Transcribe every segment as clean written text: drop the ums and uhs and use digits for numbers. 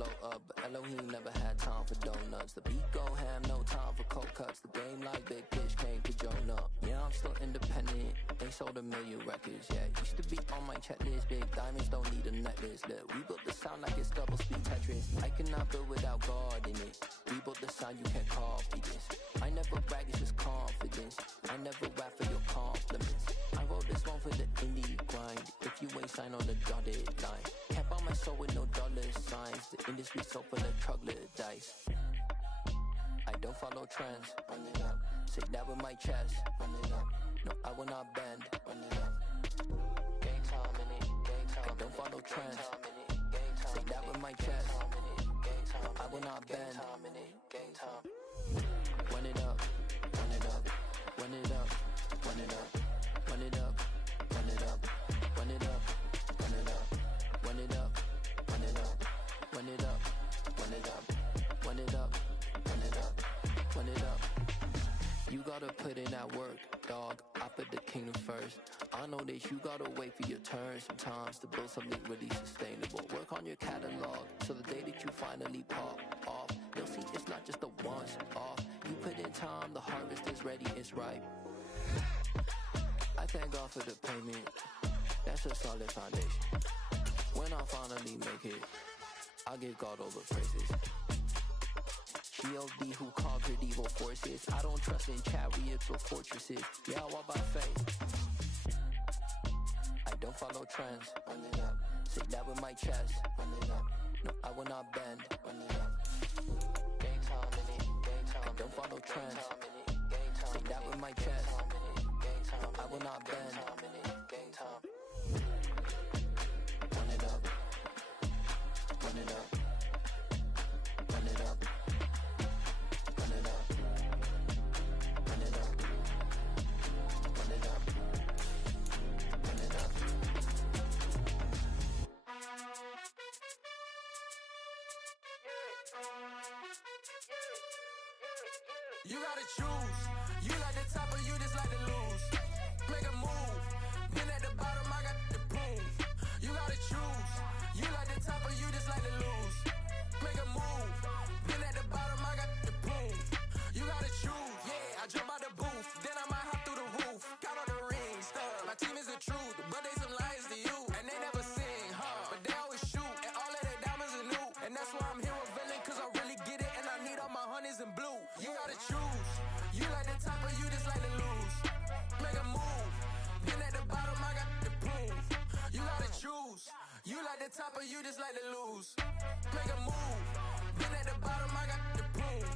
blow up, but Elohim never had time for donuts. The beat go ham, no time for cold cuts. The game like Big Pitch came to Jonah. Yeah, I'm still independent, ain't sold a million records yet. Used to be on my checklist, big diamonds don't need a necklace. Look, we built the sound like it's double speed Tetris. I cannot build without God in it. We built the sound, you can't copy this. I never brag, it's just confidence. I never rap for your compliments. I wrote this one for the indie grind. If you ain't signed on the dotted line, can't buy my soul with no dollar signs. The industry so full of troglodytes. I don't follow trends. Run it up. Say that with my chest. Run it up. No, I will not bend. Run it up. Gang time in it. Gang time. I don't follow trends. Say that with my chest. No, I will not bend. Gang time. Run it up. Run it up. Run it up. Run it up. Run it up. Run it up. Run it up. Run it up. Run it up. Run it up. Run it up. Run it up. Run it up. Run it up. Run it up. You gotta put in that work, dog. I put the kingdom first. I know that you gotta wait for your turn sometimes to build something really sustainable. Work on your catalog so the day that you finally pop off, you'll see it's not just a once off. You put in time, the harvest is ready, it's ripe. I thank God for the payment. That's a solid foundation. When I finally make it, I give God all the praises. G.O.D. who conquered evil forces. I don't trust in chariots or fortresses. Yeah, I walk by faith. I don't follow trends. Run it up. Say that with my chest. Run it up. No, I will not bend. Run it up. Gang time in it. Gang time. I don't follow trends. Say that with my chest. No, I will not bend. Gang time. Run it up. Run it up. Run it up. Run it up. Run it up. Run it up. Run it up. You gotta choose. You like the top or you just like to lose. Make a move. Been at the bottom, I got the proof. You gotta choose. You like the top or you just like to lose. Make a move. Been at the bottom, I got the proof. You gotta choose. Yeah, I jump out the booth, then I might hop through the roof. Count on the rings, stuff. My team is the truth, but they some liars to you. And they never sing, huh? But they always shoot, and all of their diamonds are new. And that's why I'm here with Villain, cause I really get it, and I need all my honeys in blue. You gotta choose. You like the top or you just like to lose. Make a move. Been at the bottom, I got the proof. You gotta choose. You like the top or you just like to lose. Make a move. Been at the bottom, I got the proof.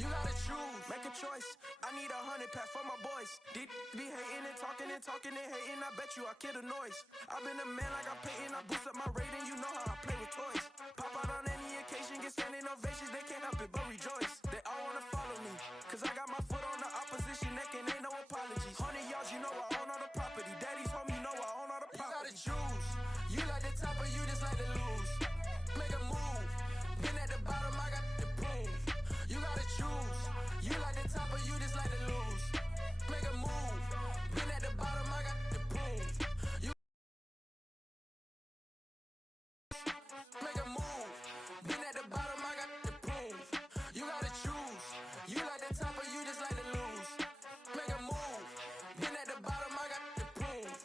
You gotta choose. Make a choice. I need 100 pack for my boys. Deep be hating and talking and hating. I bet you I kill the noise. I've been a man like I'm Peyton. I boost up my rating. You know how I play with toys. Pop out on any occasion, get standing ovations. They can't help it but rejoice. They all wanna follow me, cause I got my foot on the opposition neck and ain't no apologies. 100 yards, you know I own all the property. Daddy's home, you know I own all the property. You gotta choose. You like the top or you just like to lose. Make a move. Been at the bottom, I got the proof. You gotta choose. You like the top or you just like to lose. Make a move. Been at the bottom, I got the proof. You make a move. Been at the bottom, I got the proof. You gotta choose. You like the top or you just like to lose. Make a move. Been at the bottom, I got the proof.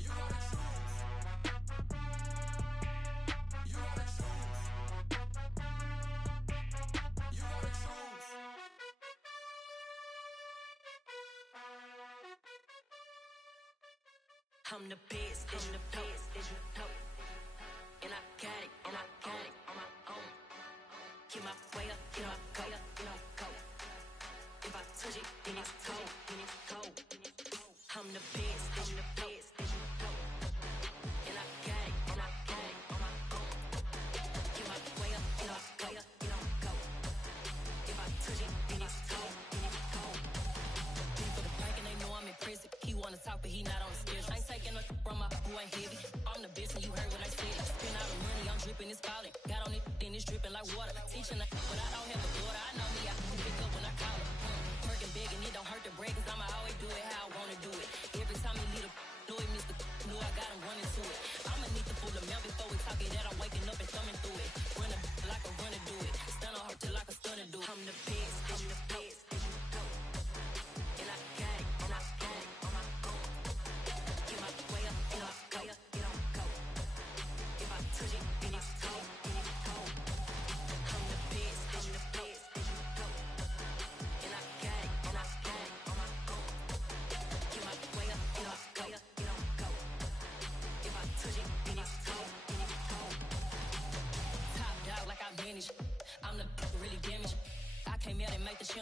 You gotta choose. You gotta choose. You gotta choose. I'm the best, I'm the best, as you know. And I got it, and I got it on my own. Get my way up, get my go, get my go. If I touch it, then it's cold, then it's cold. I'm the best, I'm the best, as you know. And I got it, and I got it on my own. Get my way up, get my go, get my go. If I touch it, then it's cold, then it's cold. Deep for the bank and they know I'm impressive. He wanna talk, but he not on the schedule. I ain't taking a from my boy heavy. I'm the best and you heard what I said. Spend all the money, I'm dripping, it's falling. Got on it, then it's dripping like water. Teaching the but I don't have a daughter. I know me, I can pick up when I call her. Working big and it don't hurt the break, cause I'ma always do it how I wanna do it. Every time he lead a know it, Mr. Know I got him running to it. I'ma need to pull him out before we talk it that I'm waking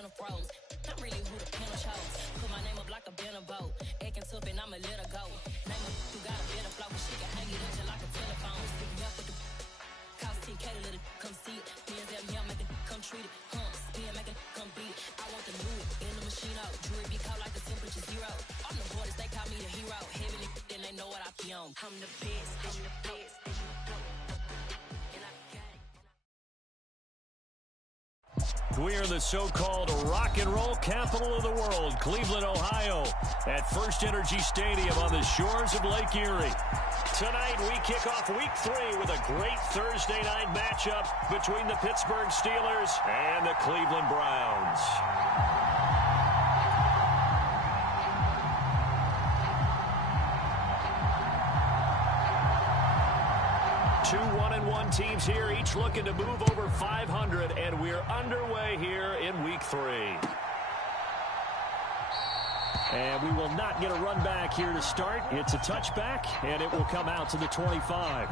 center froze. I'm really who the pen chose. Put my name up like a banner boat. Acting tough and I'ma let her go. Name her who got a better flow, but she can hang it up just like a telephone. Stick me up with the cost 10K to let it come see it. BSM here, make it come treat it. Spin, make it come beat it. I want the new in the machine out. Jewelry be caught like the temperature zero. I'm the hardest, they call me the hero. Heavenly, then they know what I be on. I'm the best, I'm the best, and you know. And I got it. We are the so-called rock and roll capital of the world, Cleveland, Ohio, at First Energy Stadium on the shores of Lake Erie. Tonight, we kick off Week 3 with a great Thursday night matchup between the Pittsburgh Steelers and the Cleveland Browns. 2 1-1 teams here, each looking to move over 500, and we're underway here in Week 3. And we will not get a run back here to start. It's a touchback, and it will come out to the 25.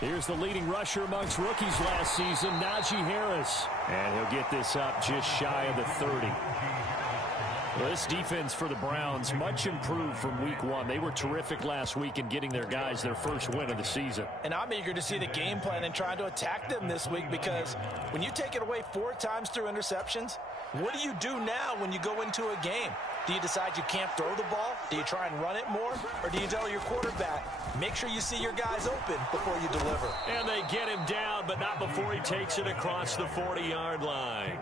Here's the leading rusher amongst rookies last season, Najee Harris. And he'll get this up just shy of the 30. Well, this defense for the Browns, much improved from Week 1. They were terrific last week in getting their guys their first win of the season. And I'm eager to see the game plan and try to attack them this week, because when you take it away 4 times through interceptions, what do you do now when you go into a game? Do you decide you can't throw the ball? Do you try and run it more? Or do you tell your quarterback, make sure you see your guys open before you deliver? And they get him down, but not before he takes it across the 40-yard line.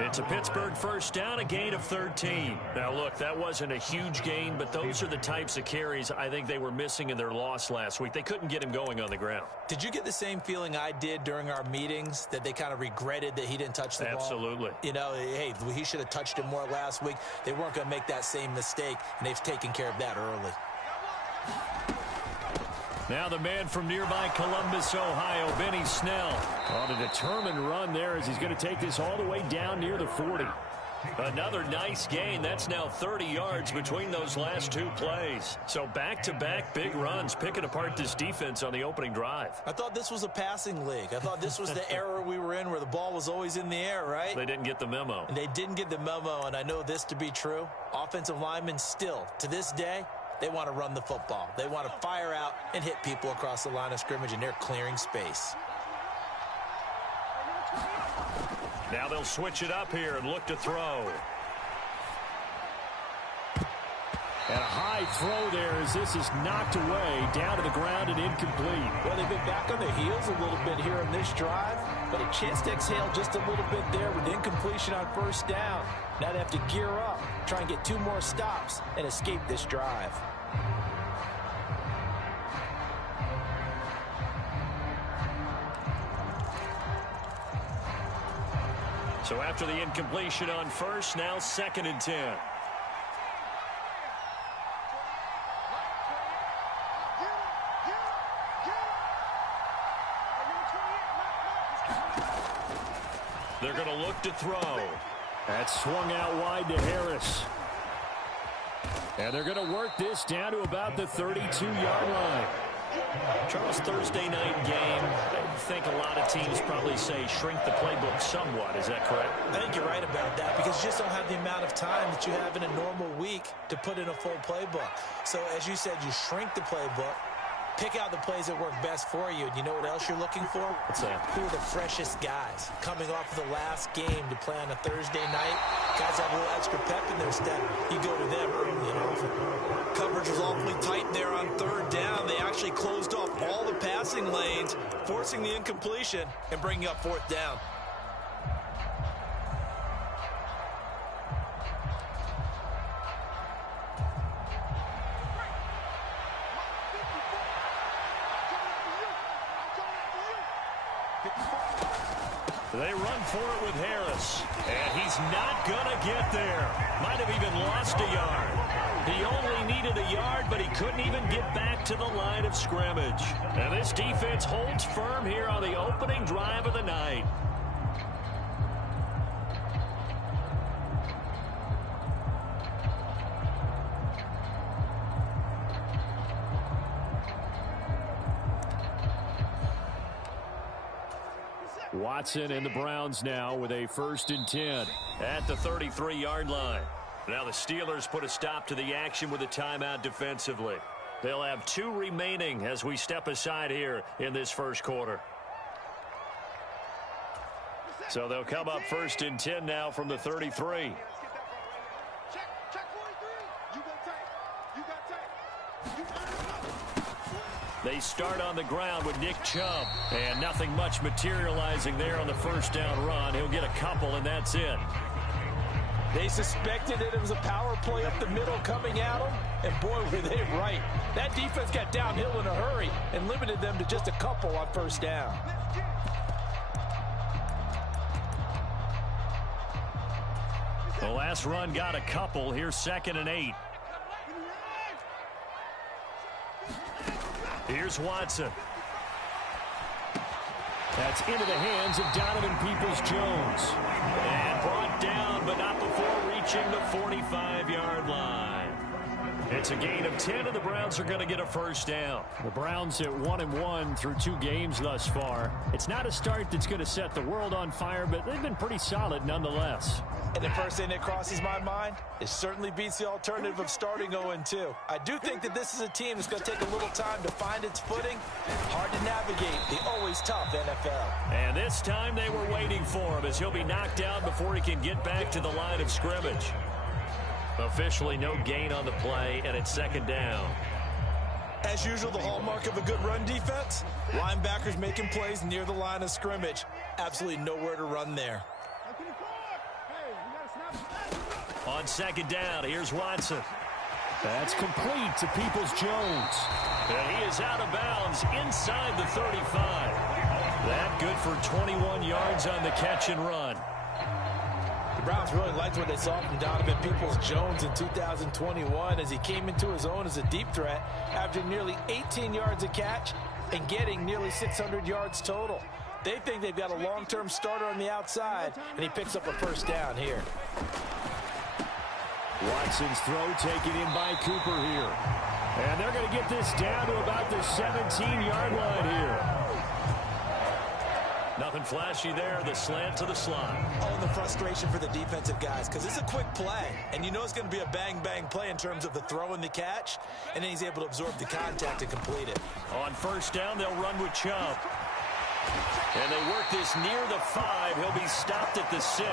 It's a Pittsburgh first down, a gain of 13. Now, look, that wasn't a huge gain, but those are the types of carries I think they were missing in their loss last week. They couldn't get him going on the ground. Did you get the same feeling I did during our meetings, that they kind of regretted that he didn't touch the ball? Absolutely. You know, hey, he should have touched it more last week. They weren't going to make that same mistake, and they've taken care of that early. Now the man from nearby Columbus, Ohio, Benny Snell, on a determined run there as he's going to take this all the way down near the 40. Another nice gain. That's now 30 yards between those last 2 plays. So back-to-back big runs, picking apart this defense on the opening drive. I thought this was a passing league. I thought this was the era we were in where the ball was always in the air, right? They didn't get the memo. And they didn't get the memo, and I know this to be true. Offensive linemen still, to this day, they want to run the football. They want to fire out and hit people across the line of scrimmage, and they're clearing space. Now they'll switch it up here and look to throw. And a high throw there as this is knocked away, down to the ground and incomplete. Well, they've been back on their heels a little bit here in this drive, but a chance to exhale just a little bit there with incompletion on first down. Now they have to gear up, try and get 2 more stops and escape this drive. So after the incompletion on first, now 2nd and 10. They're going to look to throw. That's swung out wide to Harris. And they're going to work this down to about the 32-yard line. Charles, Thursday night game, I think a lot of teams probably say shrink the playbook somewhat. Is that correct? I think you're right about that, because you just don't have the amount of time that you have in a normal week to put in a full playbook. So as you said, you shrink the playbook, pick out the plays that work best for you. And you know what else you're looking for? What's that? Who are the freshest guys coming off of the last game to play on a Thursday night? Guys have a little extra pep in their step. You go to them early and often. Coverage was awfully tight there on 3rd down. They actually closed off all the passing lanes, forcing the incompletion and bringing up 4th down. They run for it with Harris, and he's not going to get there. Might have even lost a yard. He only needed a yard, but he couldn't even get back to the line of scrimmage. And this defense holds firm here on the opening drive of the night. Watson and the Browns now with a 1st and 10 at the 33-yard line. Now the Steelers put a stop to the action with a timeout defensively. They'll have 2 remaining as we step aside here in this first quarter. So they'll come up 1st and 10 now from the 33. They start on the ground with Nick Chubb, and nothing much materializing there on the 1st down run. He'll get a couple, and that's it. They suspected that it was a power play up the middle coming at them, and boy, were they right. That defense got downhill in a hurry and limited them to just a couple on 1st down. The last run got a couple. Here's 2nd and 8. Here's Watson. That's into the hands of Donovan Peoples-Jones. And brought down, but not before reaching the 45-yard line. It's a gain of 10, and the Browns are going to get a 1st down. The Browns at 1-1 through 2 games thus far. It's not a start that's going to set the world on fire, but they've been pretty solid nonetheless. And the first thing that crosses my mind, it certainly beats the alternative of starting 0-2. I do think that this is a team that's going to take a little time to find its footing. Hard to navigate the always tough NFL. And this time they were waiting for him as he'll be knocked down before he can get back to the line of scrimmage. Officially no gain on the play, and it's 2nd down. As usual, the hallmark of a good run defense, linebackers making plays near the line of scrimmage. Absolutely nowhere to run there. On 2nd down, here's Watson. That's complete to Peoples-Jones. And he is out of bounds inside the 35. That good for 21 yards on the catch and run. The Browns really liked what they saw from Donovan Peoples-Jones in 2021 as he came into his own as a deep threat, averaging nearly 18 yards a catch and getting nearly 600 yards total. They think they've got a long-term starter on the outside, and he picks up a 1st down here. Watson's throw taken in by Cooper here. And they're going to get this down to about the 17-yard line here. Nothing flashy there. The slant to the slot. Oh, and the frustration for the defensive guys, because it's a quick play. And you know it's going to be a bang-bang play in terms of the throw and the catch. And then he's able to absorb the contact and complete it. On 1st down, they'll run with Chubb. And they work this near the 5. He'll be stopped at the 6.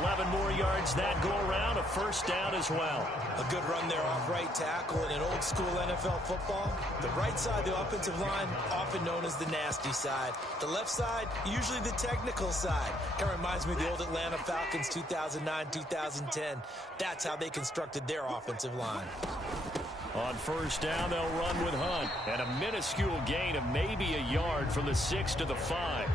11 more yards that go around, a 1st down as well. A good run there off right tackle in an old-school NFL football. The right side, the offensive line, often known as the nasty side. The left side, usually the technical side. Kind of reminds me of the old Atlanta Falcons 2009-2010. That's how they constructed their offensive line. On 1st down, they'll run with Hunt. And a minuscule gain of maybe a yard from the 6 to the 5.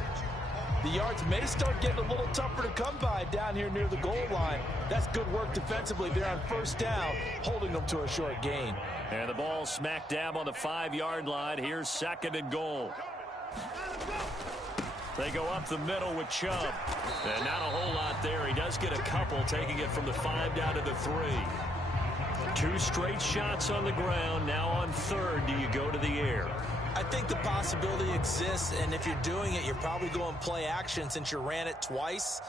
The yards may start getting a little tougher to come by down here near the goal line. That's good work defensively there on 1st down, holding them to a short gain. And the ball smack dab on the 5-yard line. Here's 2nd and goal. They go up the middle with Chubb. And not a whole lot there. He does get a couple, taking it from the 5 down to the 3. 2 straight shots on the ground. Now on 3rd, do you go to the air? I think the possibility exists, and if you're doing it, you're probably going play action since you ran it twice.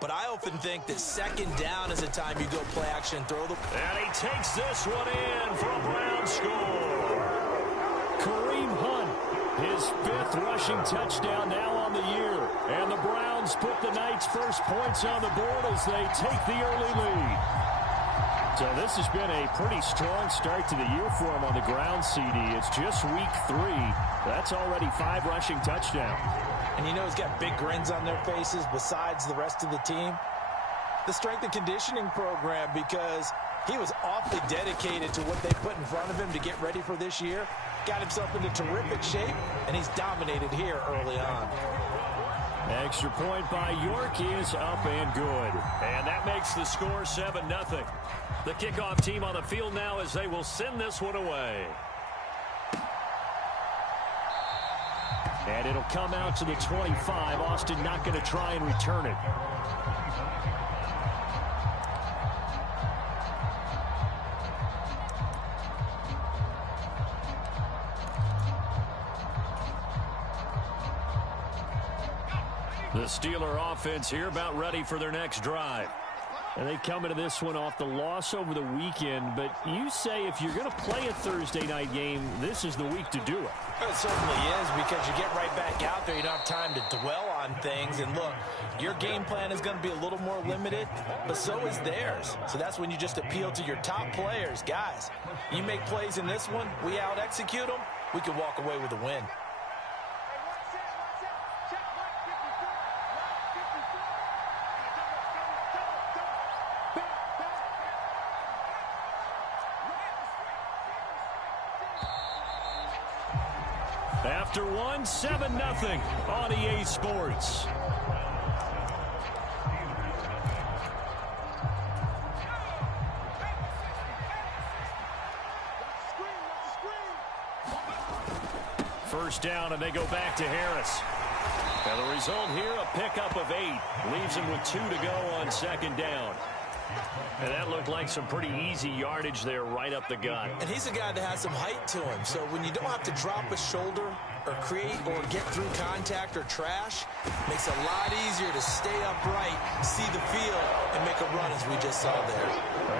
But I often think that 2nd down is the time you go play action and throw the... And he takes this one in for a Brown score. Kareem Hunt, his 5th rushing touchdown now on the year. And the Browns put the night's first points on the board as they take the early lead. So this has been a pretty strong start to the year for him on the ground, CD. It's just week 3. That's already 5 rushing touchdowns. And you know he's got big grins on their faces besides the rest of the team. The strength and conditioning program, because he was awfully dedicated to what they put in front of him to get ready for this year. Got himself into terrific shape, and he's dominated here early on. Extra point by York is up and good. And that makes the score 7-0. The kickoff team on the field now as they will send this one away. And it'll come out to the 25. Austin not going to try and return it. The Steeler offense here about ready for their next drive. And they come into this one off the loss over the weekend. But you say if you're going to play a Thursday night game, this is the week to do it. It certainly is, because you get right back out there. You don't have time to dwell on things. And look, your game plan is going to be a little more limited, but so is theirs. So that's when you just appeal to your top players. Guys, you make plays in this one, we out-execute them, we can walk away with a win. After one, 7-0 on EA Sports. First down, and they go back to Harris. And the result here, a pickup of 8. Leaves him with 2 to go on second down. And that looked like some pretty easy yardage there right up the gut. And he's a guy that has some height to him. So when you don't have to drop a shoulder or create or get through contact or trash, makes it a lot easier to stay upright, see the field, and make a run as we just saw there.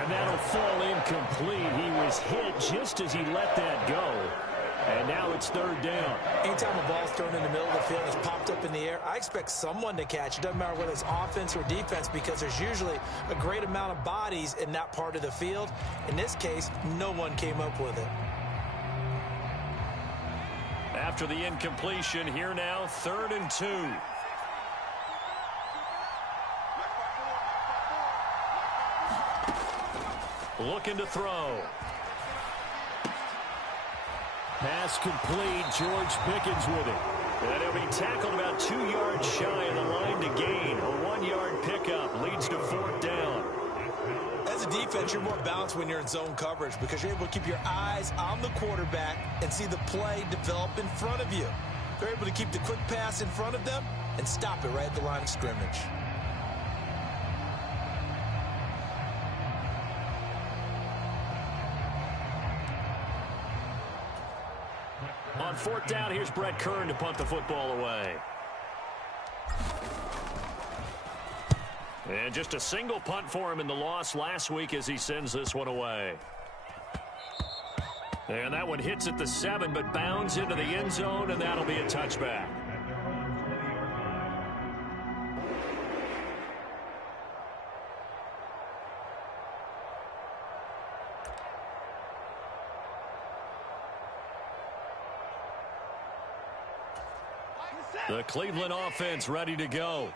And that'll fall incomplete. He was hit just as he let that go. And now it's third down. Anytime a ball's thrown in the middle of the field and it's popped up in the air, I expect someone to catch it. Doesn't matter whether it's offense or defense, because there's usually a great amount of bodies in that part of the field. In this case, no one came up with it. After the incompletion, here now, 3rd and 2. Looking to throw. Pass complete. George Pickens with it. And he'll be tackled about 2 yards shy of the line to gain. A 1-yard pickup leads to 4th down. As a defense, you're more balanced when you're in zone coverage because you're able to keep your eyes on the quarterback and see the play develop in front of you. They're able to keep the quick pass in front of them and stop it right at the line of scrimmage. On 4th down, here's Brett Kern to punt the football away. And just a single punt for him in the loss last week as he sends this one away. And that one hits at the 7, but bounds into the end zone, and that'll be a touchback. The Cleveland offense ready to go.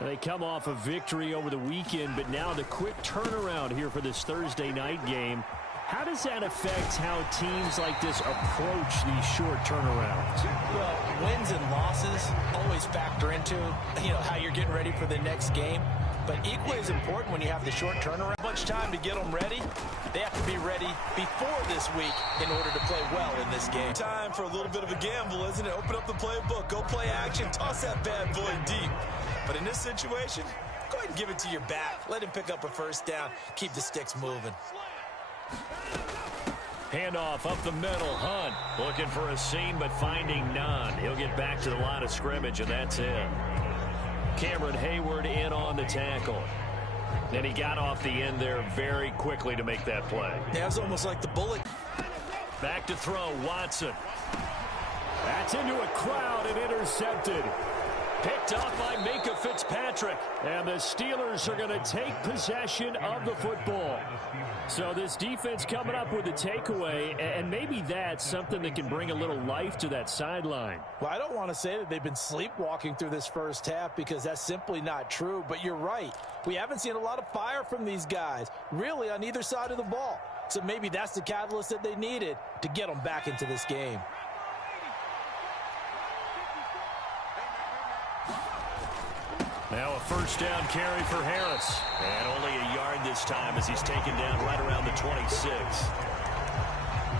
They come off a victory over the weekend, but now the quick turnaround here for this Thursday night game. How does that affect how teams like this approach these short turnarounds? Well, wins and losses always factor into, how you're getting ready for the next game. But equally as important when you have the short turnaround, much time to get them ready. They have to be ready before this week in order to play well in this game. Time for a little bit of a gamble, isn't it? Open up the playbook, go play action, toss that bad boy deep. But in this situation, go ahead and give it to your back. Let him pick up a first down. Keep the sticks moving. Handoff up the middle. Hunt looking for a seam, but finding none. He'll get back to the line of scrimmage, and that's it. Cameron Hayward in on the tackle. And he got off the end there very quickly to make that play. Yeah, it was almost like the bullet. Back to throw, Watson. That's into a crowd and intercepted. Picked off by Minkah Fitzpatrick. And the Steelers are going to take possession of the football. So this defense coming up with a takeaway, and maybe that's something that can bring a little life to that sideline. Well, I don't want to say that they've been sleepwalking through this first half because that's simply not true, but you're right. We haven't seen a lot of fire from these guys, really, on either side of the ball. So maybe that's the catalyst that they needed to get them back into this game. Now a first down carry for Harris. And only a yard this time as he's taken down right around the 26.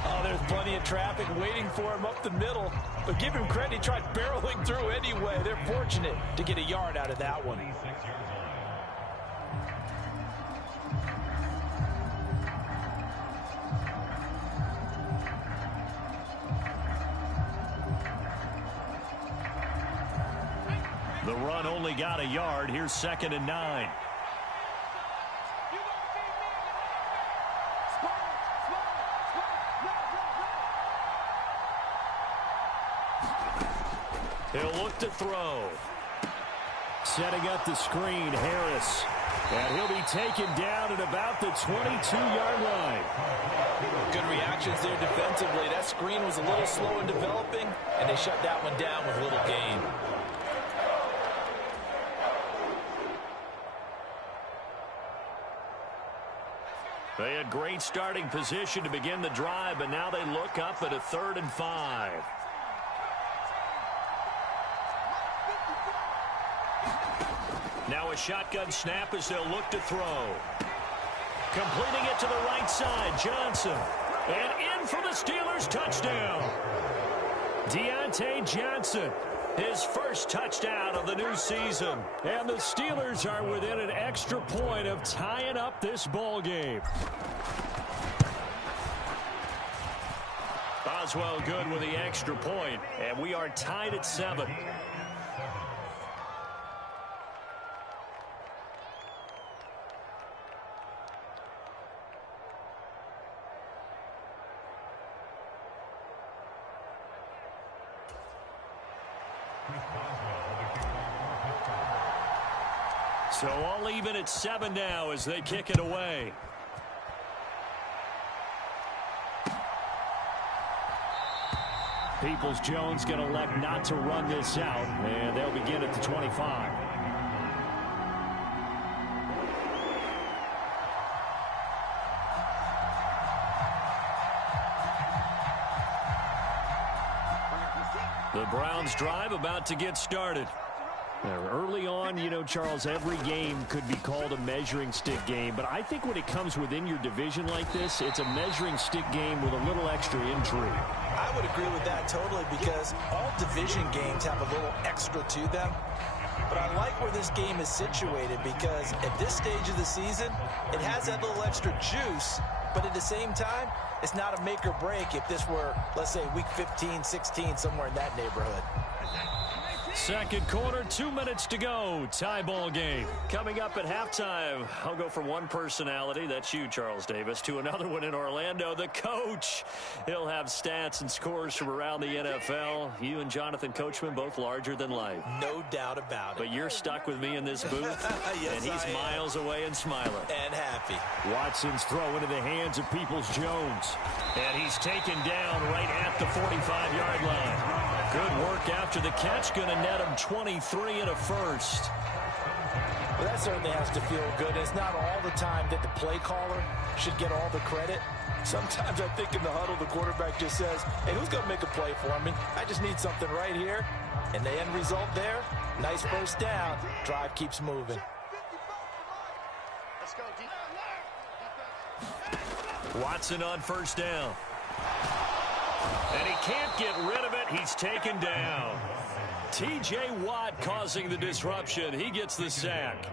Oh, there's plenty of traffic waiting for him up the middle. But give him credit, he tried barreling through anyway. They're fortunate to get a yard out of that one. The run only got a yard. Here's 2nd and 9. He'll look to throw. Setting up the screen, Harris. And he'll be taken down at about the 22-yard line. Good reactions there defensively. That screen was a little slow in developing, and they shut that one down with little gain. They had great starting position to begin the drive, but now they look up at a 3rd and 5. Now a shotgun snap as they'll look to throw. Completing it to the right side, Johnson. And in for the Steelers touchdown. Deontay Johnson, his first touchdown of the new season. And the Steelers are within an extra point of tying up this ball game. Boswell good with the extra point, and we are tied at 7. So all even at 7 now as they kick it away. Peoples-Jones going to elect not to run this out, and they'll begin at the 25. The Browns drive about to get started. Early on, you know, Charles, every game could be called a measuring stick game. But I think when it comes within your division like this, it's a measuring stick game with a little extra intrigue. I would agree with that totally because all division games have a little extra to them. But I like where this game is situated because at this stage of the season, it has that little extra juice. But at the same time, it's not a make or break if this were, let's say, week 15, 16, somewhere in that neighborhood. Second quarter, 2 minutes to go. Tie ball game. Coming up at halftime, I'll go from one personality, that's you, Charles Davis, to another one in Orlando, the coach. He'll have stats and scores from around the NFL. You and Jonathan Coachman, both larger than life. No doubt about it. But you're stuck with me in this booth, yes, and he's miles away and smiling. And happy. Watson's throw into the hands of Peoples-Jones. And he's taken down right at the 45-yard line. Good work after the catch, going to net him 23 and a first. Well, that certainly has to feel good. It's not all the time that the play caller should get all the credit. Sometimes I think in the huddle, the quarterback just says, hey, who's going to make a play for me? I just need something right here. And the end result there, nice first down. Drive keeps moving. Let's go, Watson on first down. And he can't get rid of it. He's taken down. T.J. Watt causing the disruption. He gets the sack.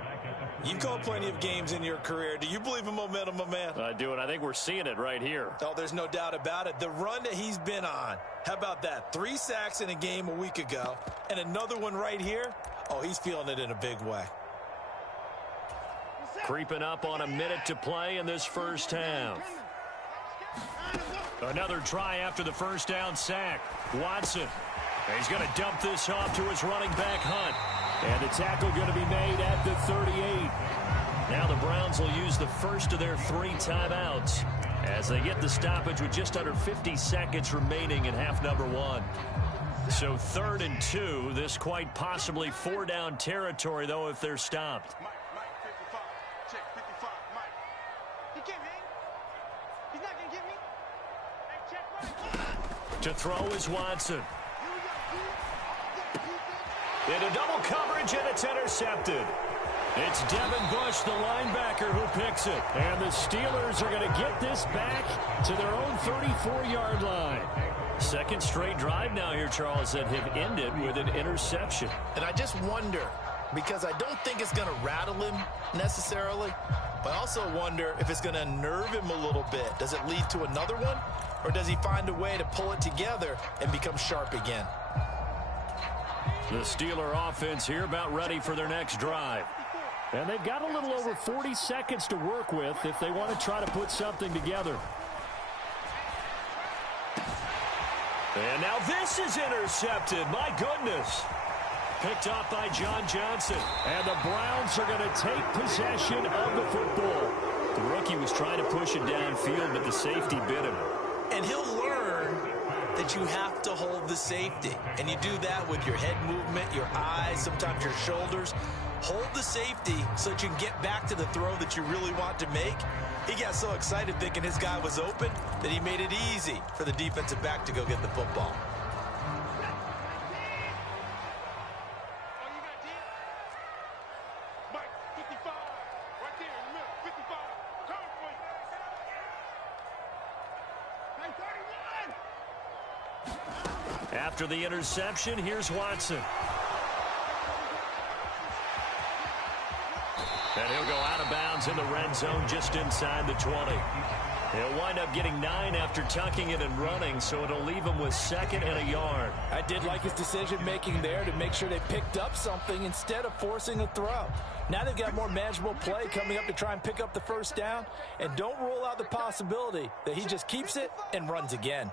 You've called plenty of games in your career. Do you believe in momentum, my man? I do, and I think we're seeing it right here. Oh, there's no doubt about it. The run that he's been on. How about that? 3 sacks in a game a week ago, and another one right here. Oh, he's feeling it in a big way. Creeping up on a minute to play in this first half. Another try after the first down sack. Watson. He's going to dump this off to his running back, Hunt. And the tackle going to be made at the 38. Now the Browns will use the first of their 3 timeouts as they get the stoppage with just under 50 seconds remaining in half number 1. So 3rd and 2. This quite possibly 4-down territory, though, if they're stopped. Mike, 55. Check 55, Mike. He can't hang. He's not going to get me. Hey, check Mike. To throw is Watson. Into double coverage, and it's intercepted. It's Devin Bush, the linebacker, who picks it. And the Steelers are going to get this back to their own 34-yard line. Second straight drive now here, Charles, that have ended with an interception. And I just wonder, because I don't think it's going to rattle him necessarily, but I also wonder if it's going to unnerve him a little bit. Does it lead to another one, or does he find a way to pull it together and become sharp again? The Steeler offense here about ready for their next drive. And they've got a little over 40 seconds to work with if they want to try to put something together. And now this is intercepted. My goodness. Picked off by John Johnson. And the Browns are going to take possession of the football. The rookie was trying to push it downfield, but the safety bit him. And he'll learn that you have to hold the safety. And you do that with your head movement, your eyes, sometimes your shoulders. Hold the safety so that you can get back to the throw that you really want to make. He got so excited thinking his guy was open that he made it easy for the defensive back to go get the football. After the interception, here's Watson. And he'll go out of bounds in the red zone just inside the 20. He'll wind up getting 9 after tucking it and running, so it'll leave him with 2nd and a yard. I did like his decision-making there to make sure they picked up something instead of forcing a throw. Now they've got more manageable play coming up to try and pick up the first down, and don't rule out the possibility that he just keeps it and runs again.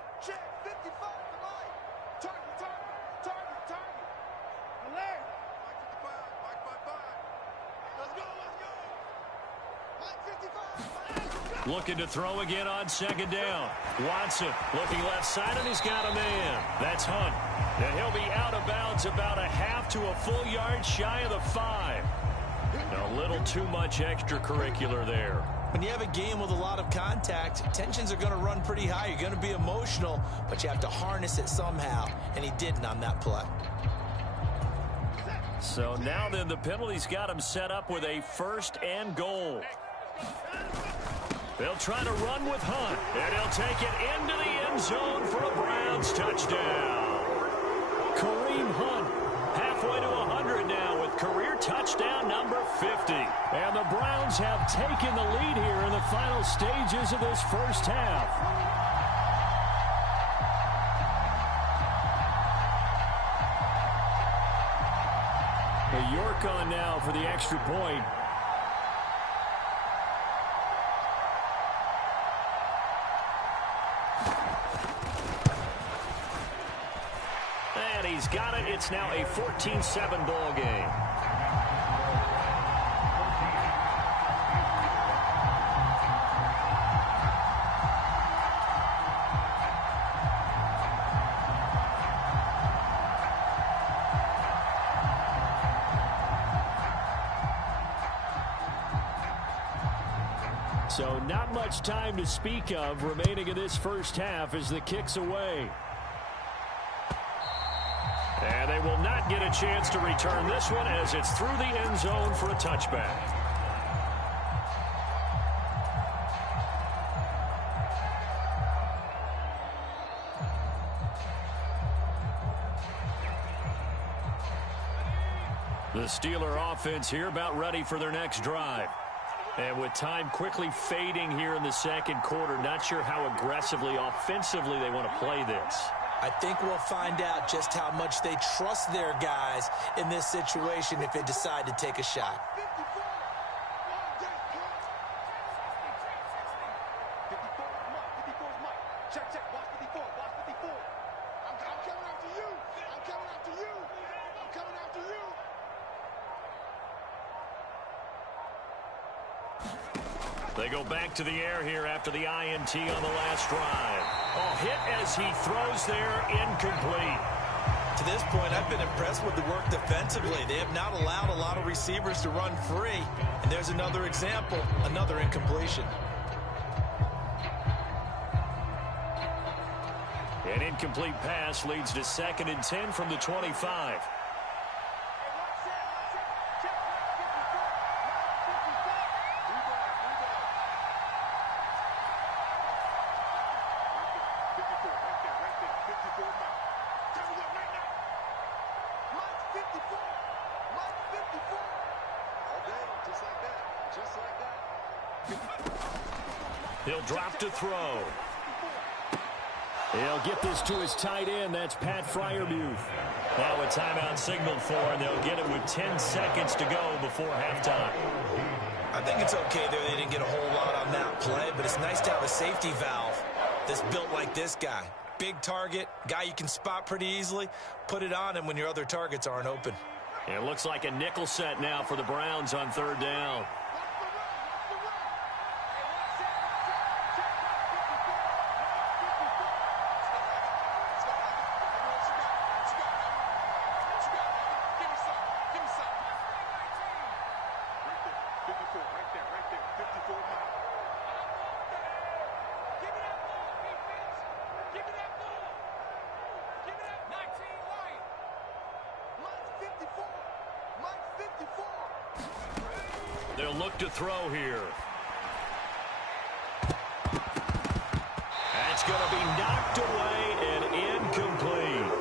Looking to throw again on 2nd down. Watson looking left side, and he's got a man. That's Hunt. And he'll be out of bounds about a half to a full yard shy of the 5. A little too much extracurricular there. When you have a game with a lot of contact, tensions are going to run pretty high. You're going to be emotional, but you have to harness it somehow, and he didn't on that play. So now then the penalty's got him set up with a 1st and goal. They'll try to run with Hunt, and he'll take it into the end zone for a Browns touchdown. Kareem Hunt, halfway to 100 now with career touchdown number 50. And the Browns have taken the lead here in the final stages of this first half. York on now for the extra point. And he's got it. It's now a 14-7 ball game. So not much time to speak of remaining in this first half as the kick's away. And they will not get a chance to return this one as it's through the end zone for a touchback. The Steeler offense here about ready for their next drive. And with time quickly fading here in the second quarter, not sure how aggressively, offensively they want to play this. I think we'll find out just how much they trust their guys in this situation if they decide to take a shot. They go back to the air here after the INT on the last drive. Oh, hit as he throws there, incomplete. To this point, I've been impressed with the work defensively. They have not allowed a lot of receivers to run free. And there's another example, another incompletion. An incomplete pass leads to 2nd and 10 from the 25. He'll drop to throw. He'll get this to his tight end. That's Pat Freiermuth. Now a timeout signaled for, and they'll get it with 10 seconds to go before halftime. I think it's okay there. They didn't get a whole lot on that play, but it's nice to have a safety valve that's built like this guy. Big target, guy you can spot pretty easily. Put it on him when your other targets aren't open. It looks like a nickel set now for the Browns on third down. They'll look to throw here. That's going to be knocked away and incomplete.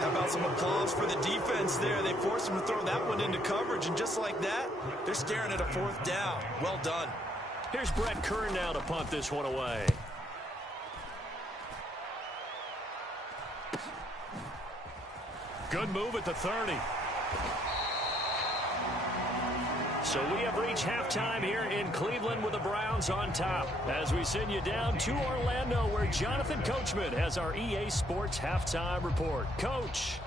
How about some applause for the defense there? They forced him to throw that one into coverage, and just like that, they're staring at a fourth down. Well done. Here's Brett Kern now to punt this one away. Good move at the 30. So we have reached halftime here in Cleveland with the Browns on top. As we send you down to Orlando, where Jonathan Coachman has our EA Sports Halftime Report. Coach.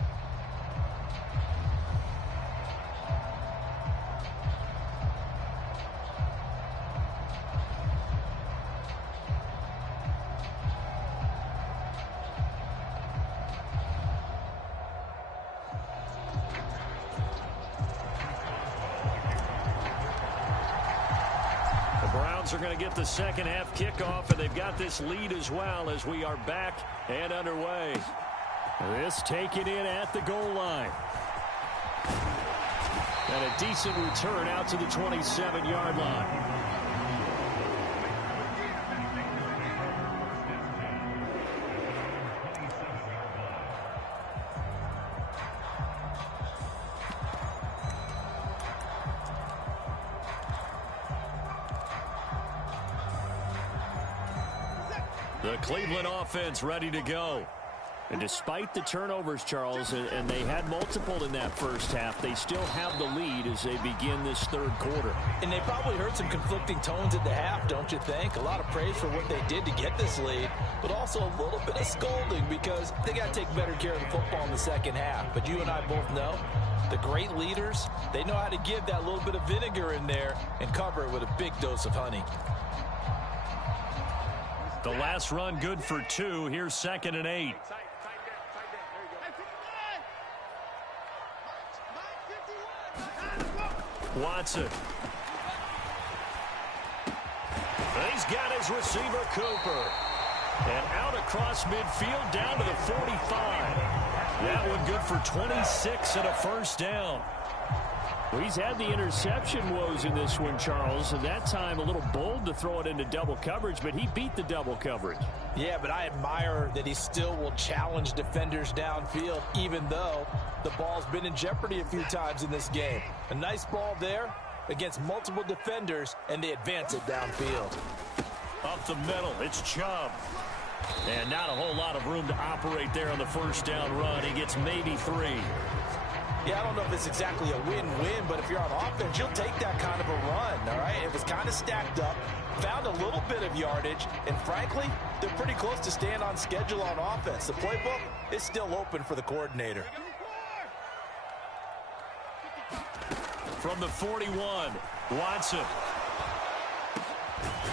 Are going to get the second half kickoff, and they've got this lead as well as we are back and underway. This taken in at the goal line. And a decent return out to the 27-yard line. The Cleveland offense ready to go. And despite the turnovers, Charles, and they had multiple in that first half, they still have the lead as they begin this third quarter. And they probably heard some conflicting tones at the half, don't you think? A lot of praise for what they did to get this lead, but also a little bit of scolding because they got to take better care of the football in the second half. But you and I both know the great leaders, they know how to give that little bit of vinegar in there and cover it with a big dose of honey. The last run good for 2. Here's 2nd and 8. Watson. He's got his receiver, Cooper. And out across midfield down to the 45. That one good for 26 and a first down. Well, he's had the interception woes in this one, Charles, and that time a little bold to throw it into double coverage, but he beat the double coverage. Yeah, but I admire that he still will challenge defenders downfield, even though the ball's been in jeopardy a few times in this game. A nice ball there against multiple defenders, and they advance it downfield. Up the middle, it's Chubb. And not a whole lot of room to operate there on the first down run. He gets maybe 3. Yeah, I don't know if it's exactly a win-win, but if you're on offense, you'll take that kind of a run, all right? It was kind of stacked up, found a little bit of yardage, and frankly, they're pretty close to staying on schedule on offense. The playbook is still open for the coordinator. From the 41, Watson.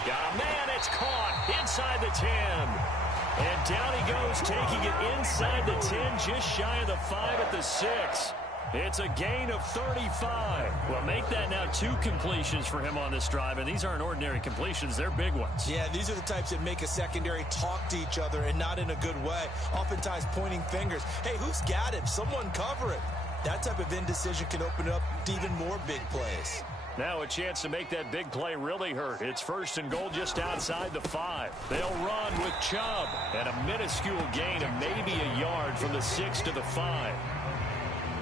Got a man, it's caught inside the 10. And down he goes, taking it inside the 10, just shy of the 5 at the 6. It's a gain of 35. Well, make that now 2 completions for him on this drive, and these aren't ordinary completions. They're big ones. Yeah, these are the types that make a secondary talk to each other and not in a good way. Oftentimes pointing fingers. Hey, who's got him? Someone cover it. That type of indecision can open up to even more big plays. Now a chance to make that big play really hurt. It's 1st and goal just outside the 5. They'll run with Chubb. And a minuscule gain of maybe a yard from the 6 to the 5.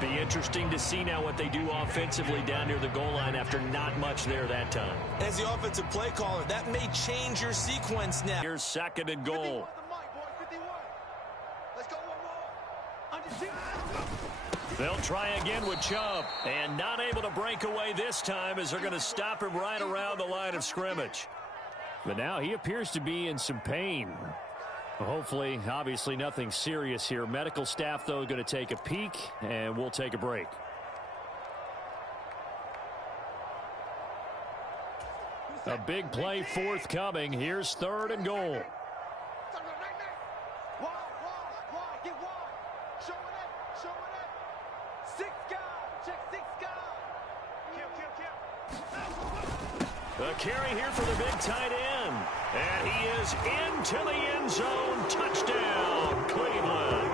Be interesting to see now what they do offensively down near the goal line after not much there that time. As the offensive play caller, that may change your sequence now. Here's 2nd and goal. They'll try again with Chubb, and not able to break away this time as they're going to stop him right around the line of scrimmage. But now he appears to be in some pain. Hopefully, obviously nothing serious here. Medical staff, though, going to take a peek, and we'll take a break. A big play forthcoming. Here's 3rd and goal. A carry here for the big tight end. And he is into the end zone. Touchdown, Cleveland.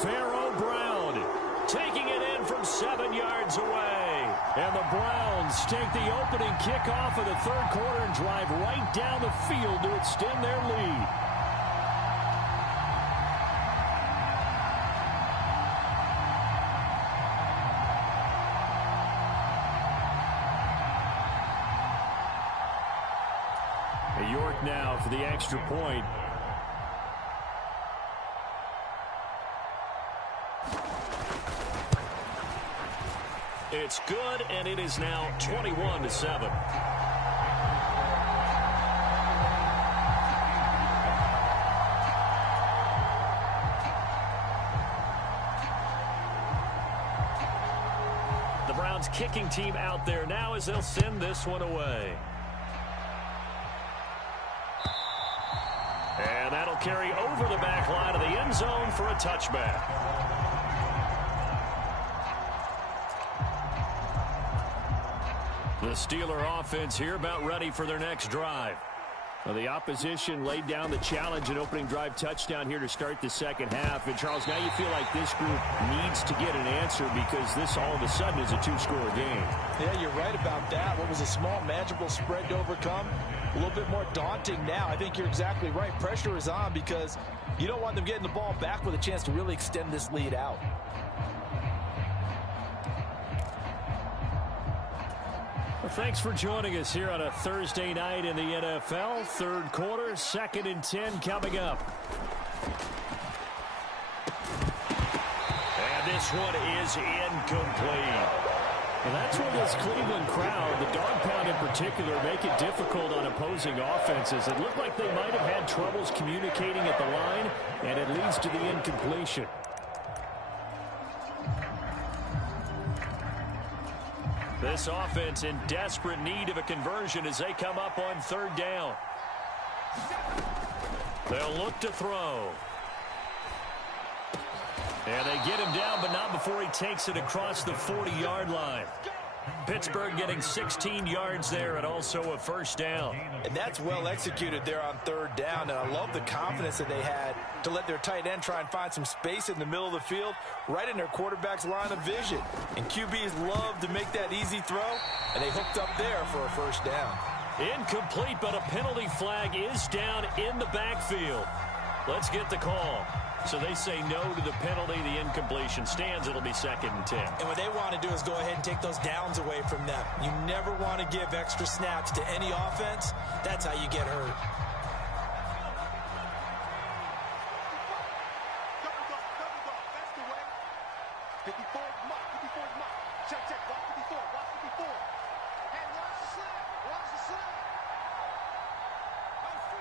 Pharaoh Brown taking it in from 7 yards away. And the Browns take the opening kickoff of the 3rd quarter and drive right down the field to extend their lead. York now for the extra point. It's good, and it is now 21-7. The Browns kicking team out there now as they'll send this one away. And that'll carry over the back line of the end zone for a touchback. The Steeler offense here about ready for their next drive. Well, the opposition laid down the challenge and opening drive touchdown here to start the 2nd half. And, Charles, now you feel like this group needs to get an answer because this all of a sudden is a 2-score game. Yeah, you're right about that. What was a small, manageable spread to overcome, a little bit more daunting now. I think you're exactly right. Pressure is on because you don't want them getting the ball back with a chance to really extend this lead out. Well, thanks for joining us here on a Thursday night in the NFL. 3rd quarter, 2nd and 10 coming up. And this one is incomplete. Well, that's where this Cleveland crowd, the dog pound in particular, make it difficult on opposing offenses. It looked like they might have had troubles communicating at the line, and it leads to the incompletion. This offense in desperate need of a conversion as they come up on 3rd down. They'll look to throw. And they get him down, but not before he takes it across the 40-yard line. Pittsburgh getting 16 yards there and also a 1st down. And that's well executed there on 3rd down. And I love the confidence that they had to let their tight end try and find some space in the middle of the field, right in their quarterback's line of vision. And QBs love to make that easy throw, and they hooked up there for a 1st down. Incomplete, but a penalty flag is down in the backfield. Let's get the call. So they say no to the penalty. The incompletion stands. It'll be 2nd and 10. And what they want to do is go ahead and take those downs away from them. You never want to give extra snaps to any offense. That's how you get hurt. That's the way. 54 mark. 54 mark. Check. Watch 54. Watch 54. Hey, watch the slide. Watch the slide.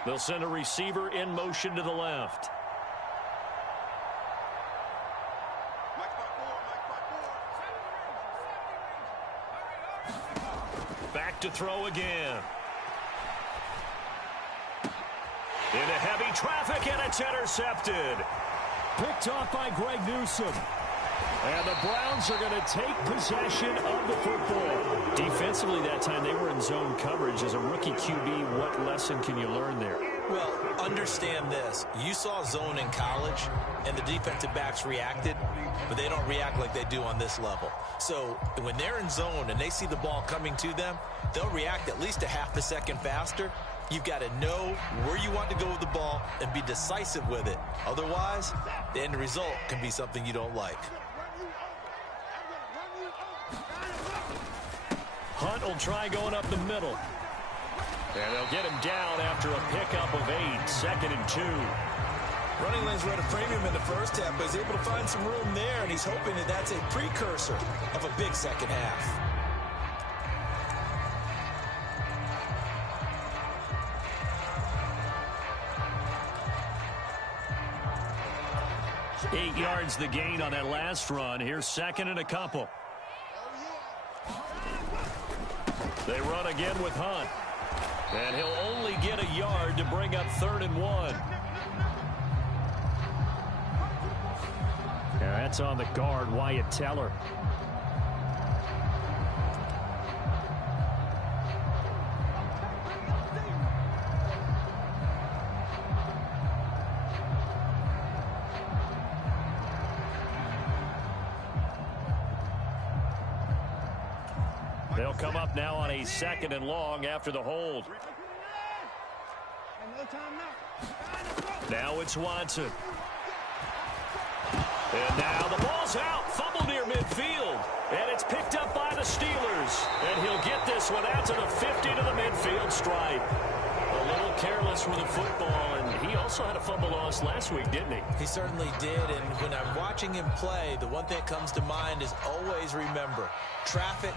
They'll send a receiver in motion to the left. Back to throw again. Into heavy traffic, and it's intercepted. Picked off by Greg Newsome. And the Browns are going to take possession of the football. Defensively that time, they were in zone coverage. As a rookie QB, what lesson can you learn there? Well, understand this. You saw zone in college, and the defensive backs reacted, but they don't react like they do on this level. So when they're in zone and they see the ball coming to them, they'll react at least a half a second faster. You've got to know where you want to go with the ball and be decisive with it. Otherwise, the end result can be something you don't like. will try going up the middle. And they'll get him down after a pickup of 8, 2nd and 2. Running lanes were at a premium in the first half, but he's able to find some room there, and he's hoping that that's a precursor of a big second half. 8 yards the gain on that last run. Here's 2nd and a couple. They run again with Hunt. And he'll only get a yard to bring up 3rd and 1. Yeah, that's on the guard, Wyatt Teller. They'll come up now on a 2nd and long after the hold. Now it's Watson. And now the ball's out. Fumble near midfield. And it's picked up by the Steelers. And he'll get this one out to the 50 to the midfield stripe. A little careless with the football. And he also had a fumble loss last week, didn't he? He certainly did. And when I'm watching him play, the one thing that comes to mind is always remember, traffic,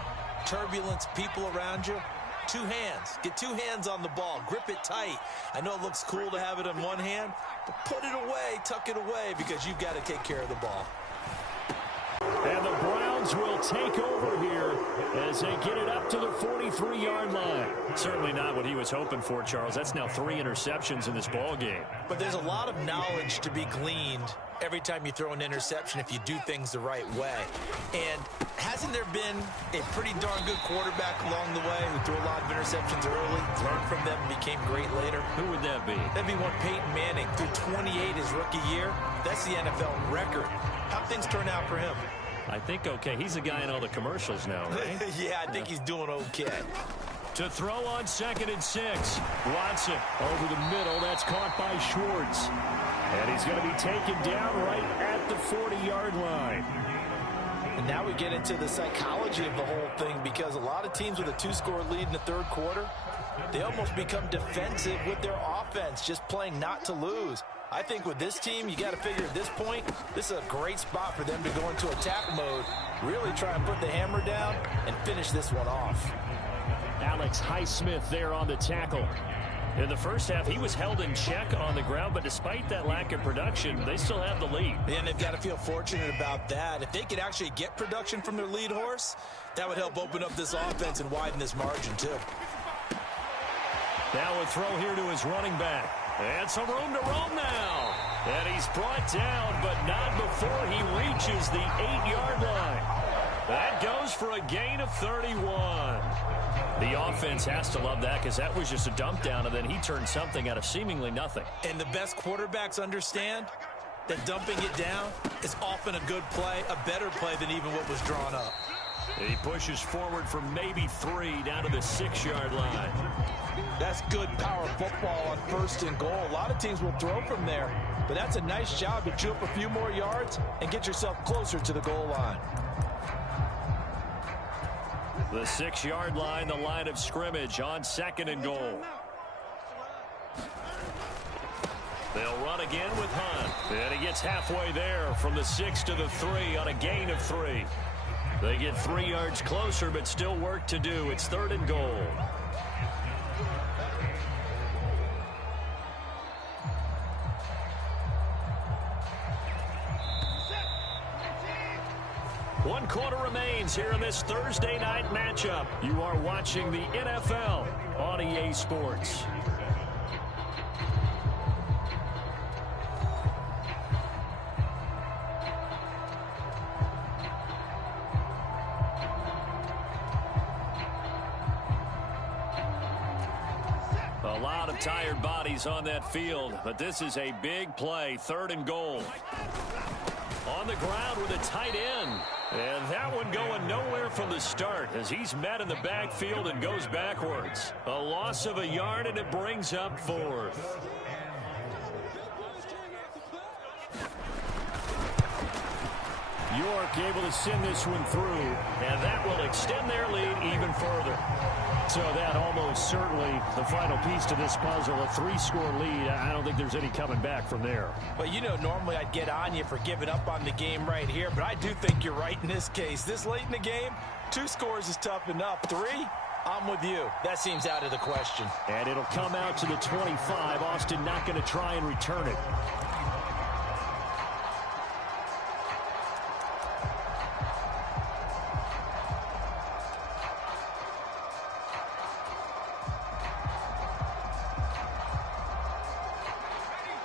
turbulence, people around you. 2 hands. Get 2 hands on the ball. Grip it tight. I know it looks cool to have it in one hand, but put it away, tuck it away, because you've got to take care of the ball. And the Browns will take over here as they get it up to the 43-yard line. Certainly not what he was hoping for, Charles. That's now 3 interceptions in this ball game. But there's a lot of knowledge to be gleaned every time you throw an interception if you do things the right way. And hasn't there been a pretty darn good quarterback along the way who threw a lot of interceptions early, learned from them, and became great later? Who would that be? That'd be one Peyton Manning. Threw 28 his rookie year. That's the NFL record. How'd things turn out for him? I think okay. He's the guy in all the commercials now, right? Yeah, I think he's doing okay. To throw on 2nd and 6. Watson over the middle. That's caught by Schwartz. And he's going to be taken down right at the 40-yard line. And now we get into the psychology of the whole thing, because a lot of teams with a 2-score lead in the 3rd quarter, they almost become defensive with their offense, just playing not to lose. I think with this team, you got to figure at this point, this is a great spot for them to go into attack mode, really try and put the hammer down and finish this one off. Alex Highsmith there on the tackle. In the first half, he was held in check on the ground, but despite that lack of production, they still have the lead. And they've got to feel fortunate about that. If they could actually get production from their lead horse, that would help open up this offense and widen this margin, too. Now a throw here to his running back. And some room to roam now. And he's brought down, but not before he reaches the 8-yard line. That goes for a gain of 31. The offense has to love that, because that was just a dump down, and then he turned something out of seemingly nothing. And the best quarterbacks understand that dumping it down is often a good play, a better play than even what was drawn up. He pushes forward for maybe 3 down to the 6-yard line. That's good power football on 1st and goal. A lot of teams will throw from there, but that's a nice job to chew up a few more yards and get yourself closer to the goal line. The 6-yard line, the line of scrimmage on 2nd and goal. They'll run again with Hunt. And he gets halfway there from the 6 to the 3 on a gain of 3. They get 3 yards closer, but still work to do. It's 3rd and goal. One quarter remains here in this Thursday night matchup. You are watching the NFL on EA Sports. A lot of tired bodies on that field, but this is a big play, 3rd and goal. On the ground with a tight end. And that one going nowhere from the start as he's met in the backfield and goes backwards. A loss of a yard, and it brings up 4th. York able to send this one through, and that will extend their lead even further. So that almost certainly the final piece to this puzzle, a 3-score lead. I don't think there's any coming back from there. Well, you know, normally I'd get on you for giving up on the game right here, but I do think you're right in this case. This late in the game, 2 scores is tough enough. 3, I'm with you. That seems out of the question. And it'll come out to the 25. Austin not going to try and return it.